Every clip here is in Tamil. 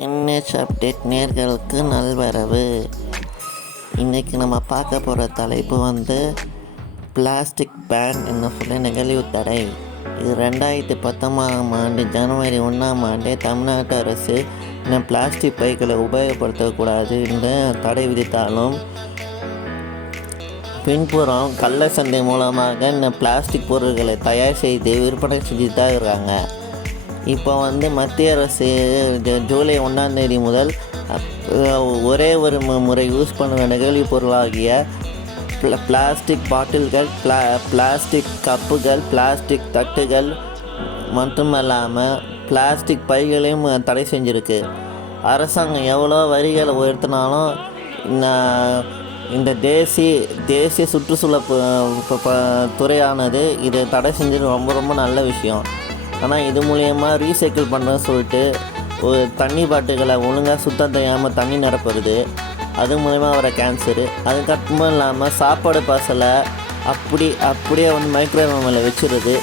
என்ஹெச் அப்டேட் நேயர்களுக்கு நல்வரவு. இன்றைக்கி நம்ம பார்க்க போகிற தலைப்பு பிளாஸ்டிக் பேன் என்ன சொல்ல நெகிழிவு தடை. இது 2019ஆம் ஆண்டு ஜனவரி 1ஆம் ஆண்டே தமிழ்நாட்டு அரசு இன்னும் பிளாஸ்டிக் பைகளை உபயோகப்படுத்தக்கூடாது என்று தடை விதித்தாலும் பின்புறம் கள்ள சந்தை மூலமாக இந்த பிளாஸ்டிக் பொருட்களை தயார் செய்து விற்பனை செஞ்சுட்டு தான் இருக்காங்க. இப்போ மத்திய அரசு ஜூலை 1ஆம் தேதி முதல் ஒரே ஒரு முறை யூஸ் பண்ணுற நெகிழி பொருளாகிய பிளாஸ்டிக் பாட்டில்கள், பிளாஸ்டிக் கப்புகள், பிளாஸ்டிக் தட்டுகள் மட்டுமல்லாமல் பிளாஸ்டிக் பைகளையும் தடை செஞ்சுருக்கு. அரசாங்கம் எவ்வளோ வரிகளை உயர்த்தினாலும் இந்த தேசிய சுற்றுச்சூழல் துறையானது இதை தடை செஞ்சது ரொம்ப ரொம்ப நல்ல விஷயம். ஆனால் இது மூலயமா ரீசைக்கிள் பண்ணுறேன்னு சொல்லிட்டு ஒரு தண்ணி பாட்டுகளை ஒழுங்காக சுத்தம் செய்யாமல் தண்ணி நிரப்புறது, அது மூலயமா வர கேன்சரு. அதுக்கப்புறமும் இல்லாமல் சாப்பாடு பார்சலை அப்படியே மைக்ரோவேவில் வச்சுருது,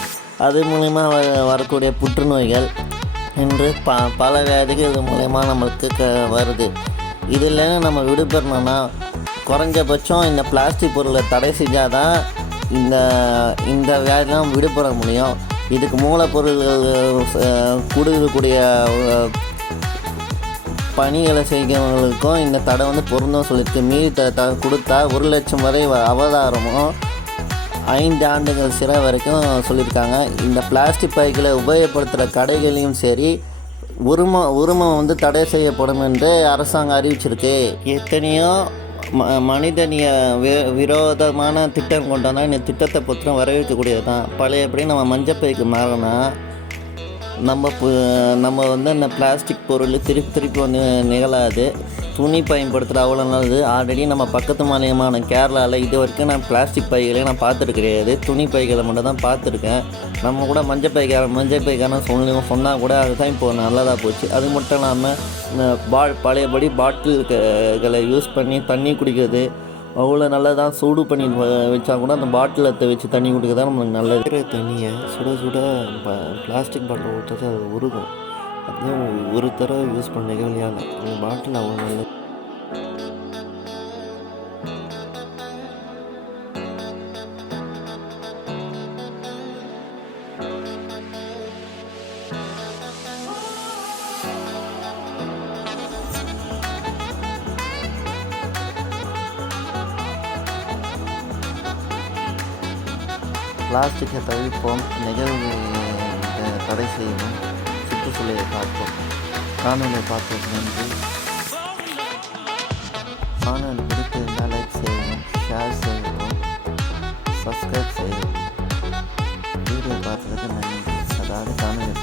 அது மூலயமா வரக்கூடிய புற்றுநோய்கள் என்று பல வியாதிகள் இது மூலயமா நம்மளுக்கு வருது. இதில் நம்ம விடுபடணும்னா குறைஞ்சபட்சம் இந்த பிளாஸ்டிக் பொருளை தடை செஞ்சால் தான் இந்த வியாதிலாம் விடுபட முடியும். இதுக்கு மூலப்பொருள்கள் கொடுக்கக்கூடிய பணிகளை செய்கிறவங்களுக்கும் இந்த தடை பொருந்தும் சொல்லியிருக்கு. மீறி கொடுத்தா 1 லட்சம் வரை அபராதமும் 5 ஆண்டுகள் சிறை வரைக்கும் சொல்லியிருக்காங்க. இந்த பிளாஸ்டிக் பைகளை உபயோகப்படுத்துகிற கடைகளையும் சரி உரிமம் தடை செய்யப்படும் என்று அரசாங்கம் அறிவிச்சிருக்கு. எத்தனையோ மனிதனிய விரோதமான திட்டம் கொண்டோன்னா இந்த திட்டத்தை பற்றி வரவேற்கக்கூடியது தான். பழையபடி நம்ம மஞ்சப்பைக்கு மாறினா நம்ம இந்த பிளாஸ்டிக் பொருள் திருப்பி நிகழாது. துணி பயன்படுத்துகிற அவ்வளோ நல்லது. ஆல்ரெடி நம்ம பக்கத்து மாநிலமான கேரளாவில் இது வரைக்கும் நான் பிளாஸ்டிக் பைகளை நான் பார்த்துட்டு கிடையாது, துணி பைகளை மட்டும் தான் பார்த்துருக்கேன். நம்ம கூட மஞ்சப்பைக்கான சொன்னால் கூட அதுதான் இப்போ நல்லதாக போச்சு. அது மட்டும் இல்லாமல் பழையபடி பாட்டில்களை யூஸ் பண்ணி தண்ணி குடிக்கிறது அவ்வளோ நல்லதான். சூடு பண்ணி வச்சா கூட அந்த பாட்டிலத்தை வச்சு தண்ணி குடிக்கிறது தான் நம்மளுக்கு நல்லது. இருக்கிற தண்ணியை சுட பிளாஸ்டிக் பாட்டில் ஊற்றுறது அது உருகும். அதுதான் ஒரு தடவை யூஸ் பண்ண நிகழ்ச்சியால் அந்த பாட்டில் அவ்வளோ நல்லது. பிளாஸ்டிக்கை தவிர்ப்போம், நெகிழ்வு தடை செய்யணும், சுற்றுச்சூழலை காப்போம். காணொலியை பார்த்ததுக்கு நன்றி. காணொலி பிடித்திருந்தால் லைக் செய்யணும், ஷேர் செய்யணும், சப்ஸ்கிரைப் செய்யணும். வீடியோ பார்த்ததுக்கு நன்றி. அதாவது காணொலி